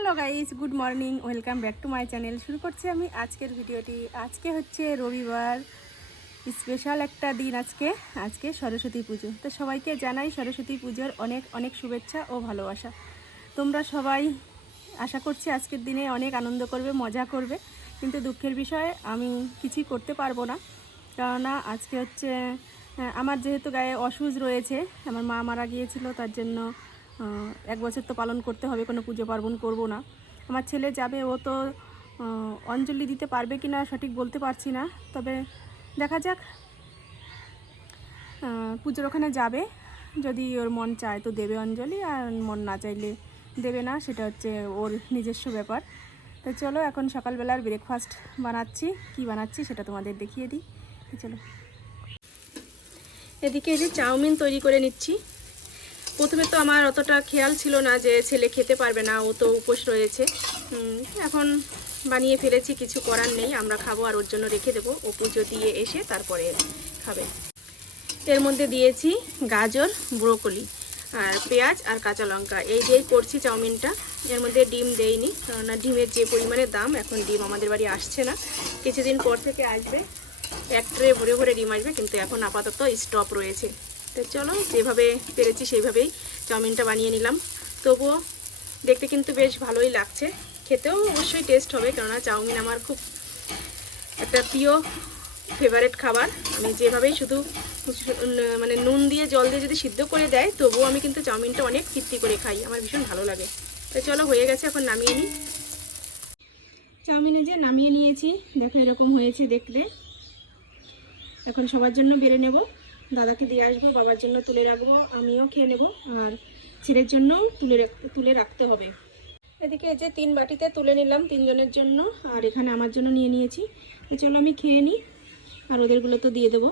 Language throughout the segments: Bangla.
Hello guys, good morning, welcome back to my channel. শুরু করছি আমি আজকের ভিডিওটি। আজকে হচ্ছে রবিবার, স্পেশাল একটা দিন আজকে আজকে সরস্বতী পুজো। তো সবাইকে জানাই সরস্বতী পুজোর অনেক অনেক শুভেচ্ছা ও ভালোবাসা। তোমরা সবাই আশা করছি আজকের দিনে অনেক আনন্দ করবে, মজা করবে। কিন্তু দুঃখের বিষয়, আমি কিছুই করতে পারব না। কেননা আজকে হচ্ছে আমার যেহেতু গায়ে অসুজ রয়েছে, আমার মা মারা গিয়েছিল, তার জন্য এক বছর তো পালন করতে হবে, কোনো পুজো পার্বণ করব না। আমার ছেলে যাবে, ও তো অঞ্জলি দিতে পারবে কি না সঠিক বলতে পারছি না, তবে দেখা যাক। পুজোর ওখানে যাবে, যদি ওর মন চায় তো দেবে অঞ্জলি, আর মন না চাইলে দেবে না, সেটা হচ্ছে ওর নিজস্ব ব্যাপার। তো চলো, এখন সকালবেলার ব্রেকফাস্ট বানাচ্ছি, কি বানাচ্ছি সেটা তোমাদের দেখিয়ে দিই। চলো। এদিকে এই যে চাউমিন তৈরি করে নিচ্ছি। প্রথমে তো আমার অতটা খেয়াল ছিল না যে ছেলে খেতে পারবে না, ও তো উপোস রয়েছে। এখন বানিয়ে ফেলেছি, কিছু করার নেই, আমরা খাব আর ওর জন্য রেখে দেবো। ও পুজো দিয়ে এসে তারপরে খাবে। এর মধ্যে দিয়েছি গাজর, ব্রোকলি আর পেঁয়াজ আর কাঁচা লঙ্কা। এই দিয়েই করছি চাউমিনটা। এর মধ্যে ডিম দেইনি, কেননা ডিমের যে পরিমাণে দাম, এখন ডিম আমাদের বাড়ি আসছে না। কিছুদিন পর থেকে আসবে। এক ট্রে ভরে ভরে ডিম আসবে, কিন্তু এখন আপাতত স্টপ রয়েছে। তো চলো, যেভাবে পেরেছি সেইভাবেই চাউমিনটা বানিয়ে নিলাম। তবুও দেখতে কিন্তু বেশ ভালোই লাগছে। খেতেও অবশ্যই টেস্ট হবে, কেননা চাউমিন আমার খুব একটা প্রিয় ফেভারেট খাবার। আমি যেভাবেই শুধু মানে নুন দিয়ে, জল দিয়ে যদি সিদ্ধ করে দেয়, তবুও আমি কিন্তু চাউমিনটা অনেক তৃপ্তি করে খাই। আমার ভীষণ ভালো লাগে। তো চলো, হয়ে গেছে, এখন নামিয়ে নিই। চাউমিনে যে নামিয়ে নিয়েছি, দেখো এরকম হয়েছে দেখতে এখন সবার জন্য বেড়ে নেব। দাদাকে দিয়ে আসব, বাবার জন্য তুলে রাখব, আমিও খেয়ে নেব, আর ছেলের জন্য তুলে তুলে রাখতে হবে। এদিকে যে তিন বাটিতে তুলে নিলাম তিনজনের জন্য, আর এখানে আমার জন্য নিয়ে নিয়েছি। চলো আমি খেয়ে নিই, আর ওদেরগুলো তো দিয়ে দেবো।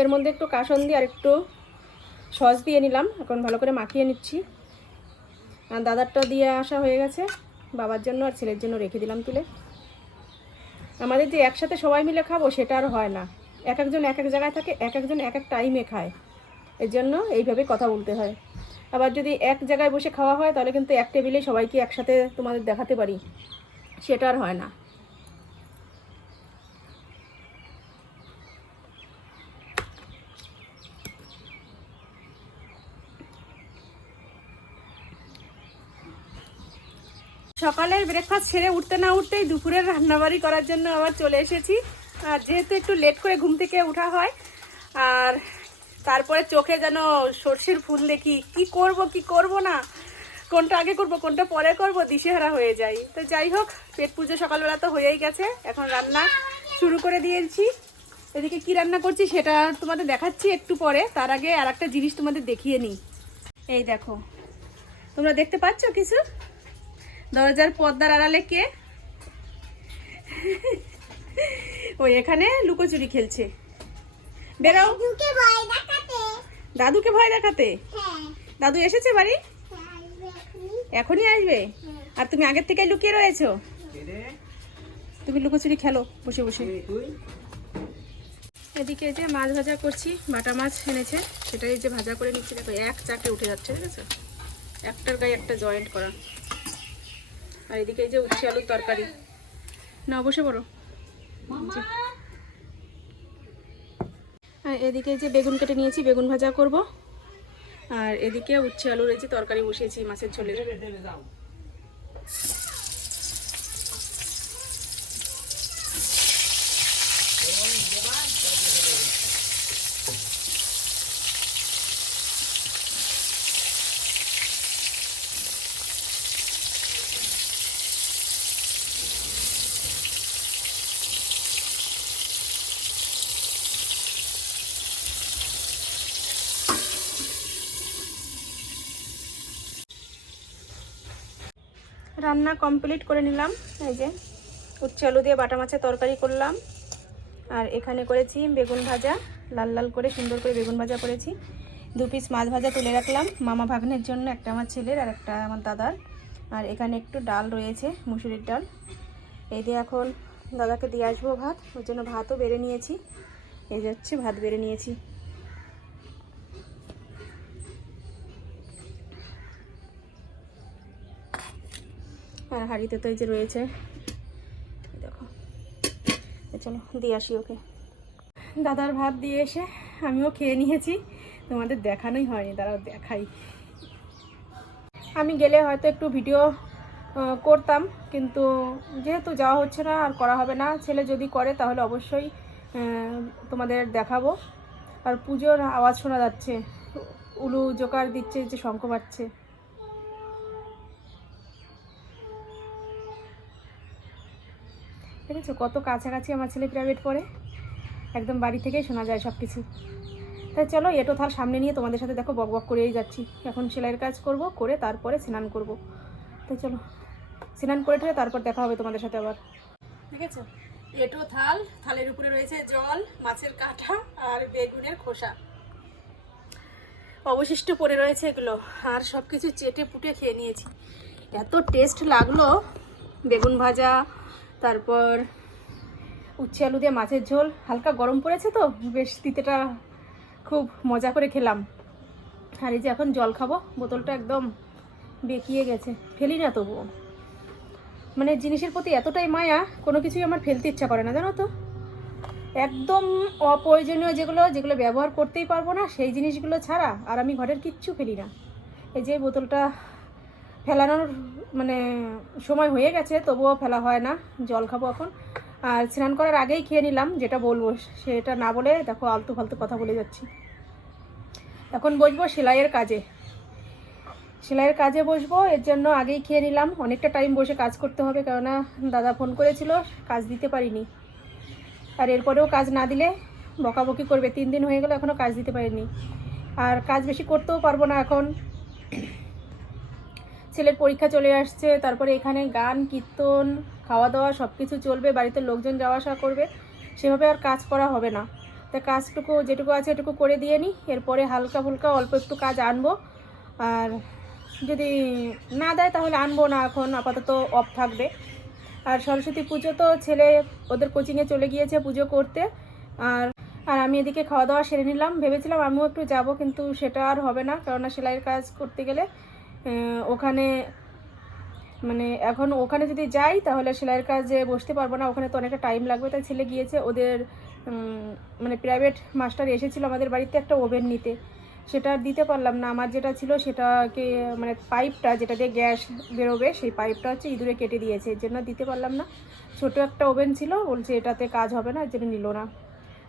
এর মধ্যে একটু কাসন্দি আর একটু সস দিয়ে নিলাম, এখন ভালো করে মাখিয়ে নিচ্ছি। আর দাদারটা দিয়ে আসা হয়ে গেছে, বাবার জন্য আর ছেলের জন্য রেখে দিলাম তুলে। আমাদের যে একসাথে সবাই মিলে খাব, সেটা আর হয় না। এক একজন এক এক জায়গায় থাকে, এক একজন এক এক টাইমে খায়। এর জন্য এইভাবে কথা বলতে হয়। আবার যদি এক জায়গায় বসে খাওয়া হয়, তাহলে কিন্তু এক টেবিলে সবাইকে একসাথে তোমাদের দেখাতে পারি। সেটা আর হয় না। সকালের ব্রেকফাস্ট ছেড়ে উঠতে না উঠতেই দুপুরের রান্নাবাড়ি করার জন্য আবার চলে এসেছি। আর যেহেতু একটু লেট করে ঘুম থেকে ওঠা হয়, আর তারপরে চোখে যেন সর্ষের ফুল দেখি। কি করব কি করব না? কোনটা আগে করব, কোনটা পরে করব, দিশেহারা হয়ে যাই। তো যাই হোক, পেট পুজো সকালবেলা তো হয়েই গেছে। এখন রান্না শুরু করে দিয়েছি। এদিকে কি রান্না করছি সেটা তোমাদের দেখাচ্ছি একটু পরে। তার আগে আর একটা জিনিস তোমাদের দেখিয়ে নিই। এই দেখো। তোমরা দেখতে পাচ্ছ কিছু? দরজার পর্দার আড়ালে কে? ওই এখানে লুকোচুরি খেলছে। বেরো। দুকে ভয় দেখাতে। দাদুকে ভয় দেখাতে? হ্যাঁ। দাদু এসেছে বাড়ি? এখনই এখনই আসবে? আর তুমি আগের থেকে লুকিয়ে রয়েছো? তুমি লুকোচুরি খেলো বসে বসে। এদিকে যে মাছ ভাজা করছি বাটা মাছ এনেছে সেটাই যে ভাজা করে নিচ্ছি দেখো এক চাকে উঠে যাচ্ছে ঠিক আছে? একটার গায়ে একটা জয়েন্ট করা। আর এদিকে এই যে উচ্ছে আলুর তরকারি। না বসে পড়ো। আর এদিকে যে বেগুন কেটে নিয়েছি, বেগুন ভাজা করব। আর এদিকে উচ্ছে আলুর এই যে তরকারি বসিয়েছি, মাছের ঝোলের রান্না কমপ্লিট করে নিলাম। এই যে উচ্ছে আলু দিয়ে বাটা মাছের তরকারি করলাম। আর এখানে করেছি বেগুন ভাজা, লাল লাল করে সুন্দর করে বেগুন ভাজা করেছি। দু পিস মাছ ভাজা তুলে রাখলাম। মামা ভাগ্নের জন্য একটা আমার ছেলের আর একটা আমার দাদার। আর এখানে একটু ডাল রয়েছে, মুসুরির ডাল। এই দিয়ে এখন দাদাকে দিয়ে আসব ভাত। ওর জন্য ভাতও বেড়ে নিয়েছি। এই যাচ্ছে ভাত বেড়ে নিয়েছি। আর হাঁড়িতে তো এই যে রয়েছে। দেখো। চলো, দিয়ে আসি ওকে। দাদার ভাত দিয়ে এসে আমিও খেয়ে নিয়েছি। তোমাদের দেখানোই হয়নি তারাও দেখাই। আমি গেলে হয়তো একটু ভিডিও করতাম, কিন্তু যেহেতু যাওয়া হচ্ছে না, আর করা হবে না, ছেলে যদি করে তাহলে অবশ্যই তোমাদের দেখাবো। আর পুজোর আওয়াজ শোনা যাচ্ছে। উলু জোকার দিচ্ছে যে শঙ্খ পাচ্ছে আছে কত কাছাকাছি আমার ছেলে প্রাইভেট পড়ে? একদম বাড়ি থেকেই শোনা যায় সব কিছু তাই চলো, এটো থাল সামনে নিয়ে তোমাদের সাথে দেখো, বক বক করেই যাচ্ছি। এখন সেলাইয়ের কাজ করব, করে তারপরে স্নান করব। তো চলো, স্নান করে ঠেলে তারপর দেখা হবে তোমাদের সাথে আবার। ঠিক আছে এটো থাল, থালের উপরে রয়েছে জল, মাছের কাঁটা আর বেগুনের খোসা। অবশিষ্ট পড়ে রয়েছে এগুলো। আর সব কিছু চেটে পুটে খেয়ে নিয়েছি। এত টেস্ট লাগল। বেগুন ভাজা তারপর উচ্ছে আলু দিয়ে মাছের ঝোল। হালকা গরম পড়েছে তো, বেশ তিতেটা খুব মজা করে খেলাম। আর এই যে এখন জল খাব, বোতলটা একদম বেঁকিয়ে গেছে। ফেলি না তবুও। মানে জিনিসের প্রতি এতটাই মায়া, কোনো কিছুই আমার ফেলতে ইচ্ছা করে না, জানো তো? একদম অপ্রয়োজনীয় যেগুলো যেগুলো ব্যবহার করতেই পারব না, সেই জিনিসগুলো ছাড়া আর আমি ঘরের কিচ্ছু ফেলি না। এই যে বোতলটা ফেলানোর মানে সময় হয়ে গেছে, তবুও ফেলা হয় না, জল খাব এখন। আর স্নান করার আগেই খেয়ে নিলাম, যেটা বলব সেটা না বলে দেখো আলতু ফালতু কথা বলে যাচ্ছি। এখন বসবো সেলাইয়ের কাজে। সেলাইয়ের কাজে বসবো, এর জন্য আগেই খেয়ে নিলাম। অনেকটা টাইম বসে কাজ করতে হবে, কেননা দাদা ফোন করেছিল, কাজ দিতে পারিনি। আর এরপরেও কাজ না দিলে বকাবকি করবে। তিন দিন হয়ে গেল এখনও কাজ দিতে পারিনি। আর কাজ বেশি করতেও পারব না এখন। ছেলের পরীক্ষা চলে আসছে, তারপরে এখানে গান, কীর্তন খাওয়া দাওয়া সব কিছু চলবে, বাড়িতে লোকজন যাওয়া আসা করবে, সেভাবে আর কাজ করা হবে না। তা কাজটুকু, যেটুকু আছে এটুকু করে দিয়ে নিই এরপরে হালকা ফুলকা অল্প একটু কাজ আনব। আর যদি না দেয় তাহলে আনব না এখন, আপাতত অফ থাকবে। আর সরস্বতী পুজো তো ছেলে, ওদের কোচিংয়ে চলে গিয়েছে পুজো করতে। আর আর আমি এদিকে খাওয়া দাওয়া সেরে নিলাম, ভেবেছিলাম আমিও একটু যাব, কিন্তু সেটা আর হবে না, কেননা সেলাইয়ের কাজ করতে গেলে ওখানে মানে এখন ওখানে যদি যাই, তাহলে সেলাইয়ের কাজে বসতে পারব না। ওখানে তো অনেকটা টাইম লাগবে, তাই ছেলে গিয়েছে। ওদের মানে প্রাইভেট মাস্টার এসেছিল আমাদের বাড়িতে একটা ওভেন নিতে। সেটা দিতে পারলাম না। আমার যেটা ছিল সেটাকে মানে পাইপটা যেটা দিয়ে গ্যাস বেরোবে, সেই পাইপটা হচ্ছে ইঁদুরে কেটে দিয়েছে। এর জন্য দিতে পারলাম না। ছোট একটা ওভেন ছিল, বলছে এটাতে কাজ হবে না, এর জন্য নিল না।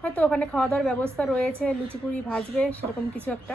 হয়তো ওখানে খাওয়া দাওয়ার ব্যবস্থা রয়েছে লুচি পুরি ভাজবে, সেরকম কিছু একটা।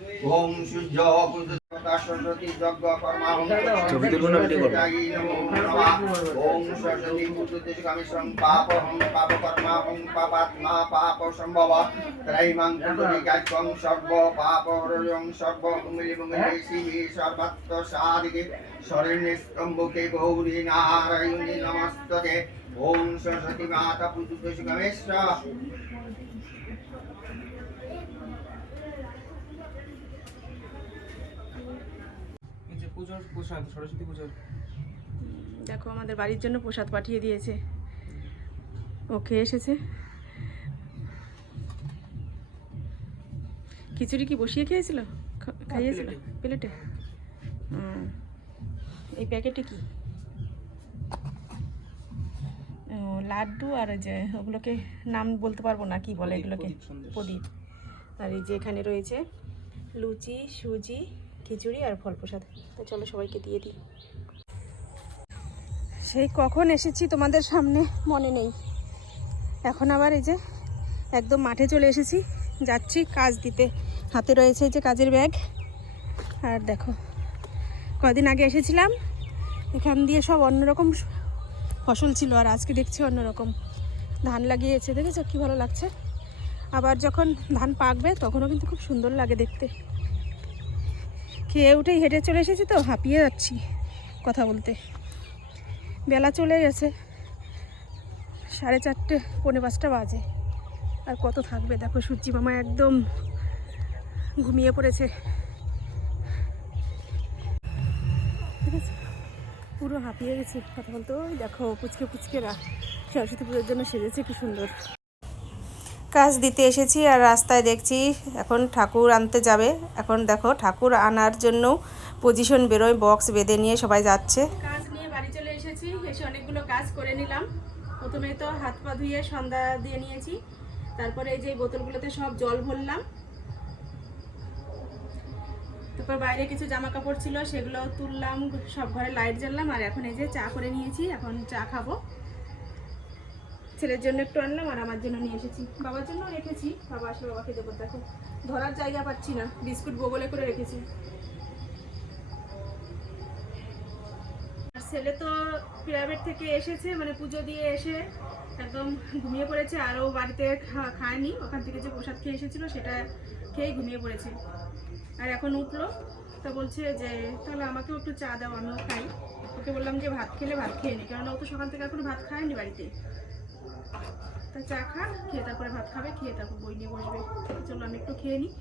ওম ওম সরস্বতী গৌরী নারায়ণী ওম সরস্বতী মাতা পুজো কামেশ্বর পুজোর প্রসাদ সরস্বতী পুজোর? দেখো আমাদের বাড়ির জন্য প্রসাদ পাঠিয়ে দিয়েছে। ও খেয়ে এসেছে। খিচুড়ি কি বসিয়ে খেয়েছিল? খা- খাইয়েছিল? প্লেটে। এই প্যাকেটে কি? লাড্ডু আর যে ওগুলোকে নাম বলতে পারব না কি বলে এগুলোকে? প্রদীপ। আর এই যে এখানে রয়েছে লুচি সুজি খিচুড়ি আর ফল প্রসাদ। তো চলো সবাইকে দিয়ে দিই। সেই কখন এসেছি তোমাদের সামনে মনে নেই। এখন আবার এই যে একদম মাঠে চলে এসেছি। যাচ্ছি কাজ দিতে। হাতে রয়েছে যে কাজের ব্যাগ। আর দেখো, কদিন আগে এসেছিলাম। এখান দিয়ে সব অন্যরকম ফসল ছিল আর আজকে দেখছি অন্যরকম। ধান লাগিয়েছে, দেখেছ কী ভালো লাগছে? আবার যখন ধান পাকবে তখনও কিন্তু খুব সুন্দর লাগে দেখতে। খেয়ে উঠেই হেঁটে চলে এসেছি তো, হাঁপিয়ে যাচ্ছি কথা বলতে। বেলা চলে গেছে, সাড়ে চারটে, পৌনে পাঁচটা বাজে। আর কত থাকবে? দেখো সূর্যি মামা একদম ঘুমিয়ে পড়েছে। ঠিক আছে? পুরো হাঁপিয়ে গেছি, কথা বলতে। ওই দেখো, পুচকে পুচকেরা। সরস্বতী পুজোর জন্য সেজেছে, কি সুন্দর। কাজ দিতে এসেছি আর রাস্তায় দেখছি এখন ঠাকুর আনতে যাবে। এখন দেখো ঠাকুর আনার জন্য পজিশন বেরোয় বক্স বেঁধে নিয়ে সবাই যাচ্ছে। কাজ নিয়ে বাড়ি চলে এসেছি, এসে অনেকগুলো কাজ করে নিলাম। প্রথমে তো হাত পা ধুয়ে সন্ধ্যা দিয়ে নিয়েছি, তারপরে এই যে বোতলগুলোতে সব জল ভরলাম। তারপর বাইরে কিছু জামা কাপড় ছিল, সেগুলো তুললাম, সব ঘরে লাইট জ্বাললাম, আর এখন এই যে চা করে নিয়েছি, এখন চা খাব। ছেলের জন্য একটু আনলাম আর আমার জন্য নিয়ে এসেছি। বাবার জন্য রেখেছি। বাবা আসলে বাবাকে দেবো। দেখো, ধরার জায়গা পাচ্ছি না। বিস্কুট বগলে করে রেখেছি। ছেলে তো প্রাইভেট থেকে এসেছে মানে পুজো দিয়ে এসে একদম ঘুমিয়ে পড়েছে। আরও বাড়িতে খায়নি। ওখান থেকে যে প্রসাদ খেয়ে এসেছিল, সেটা খেয়েই ঘুমিয়ে পড়েছে। আর এখন উঠল। তা বলছে যে, তাহলে আমাকেও একটু চা দাও, আমিও খাই। ওকে বললাম যে, ভাত খেলে ভাত খেয়ে নি। কারণ ও তো সকাল থেকে এখনও ভাত খায়নি বাড়িতে। তা চা খা, খেয়ে তারপরে ভাত খাবে, খেয়ে তারপর বই নিয়ে বসবে। চলো আমি একটু খেয়ে নিই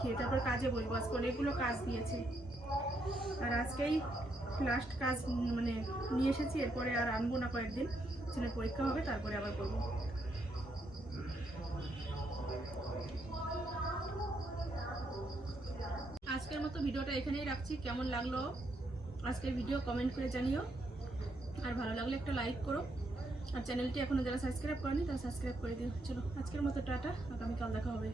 খেয়ে তারপর কাজে বসবো। আজকে অনেকগুলো কাজ দিয়েছে। আর আজকেই লাস্ট কাজ মানে নিয়ে এসেছি, এরপরে আর আনব না কয়েকদিন। ছেলের পরীক্ষা হবে, তারপরে আবার করব। আজকের মতো ভিডিওটা এখানেই রাখছি। কেমন লাগল? আজকের ভিডিও কমেন্ট করে জানিও। আর ভালো লাগলে একটা লাইক করো। আর চ্যানেলটি এখনও যারা সাবস্ক্রাইব করেনি তারা সাবস্ক্রাইব করে দিও। চলো, আজকের মতো টাটা, আগামীকাল দেখা হবে।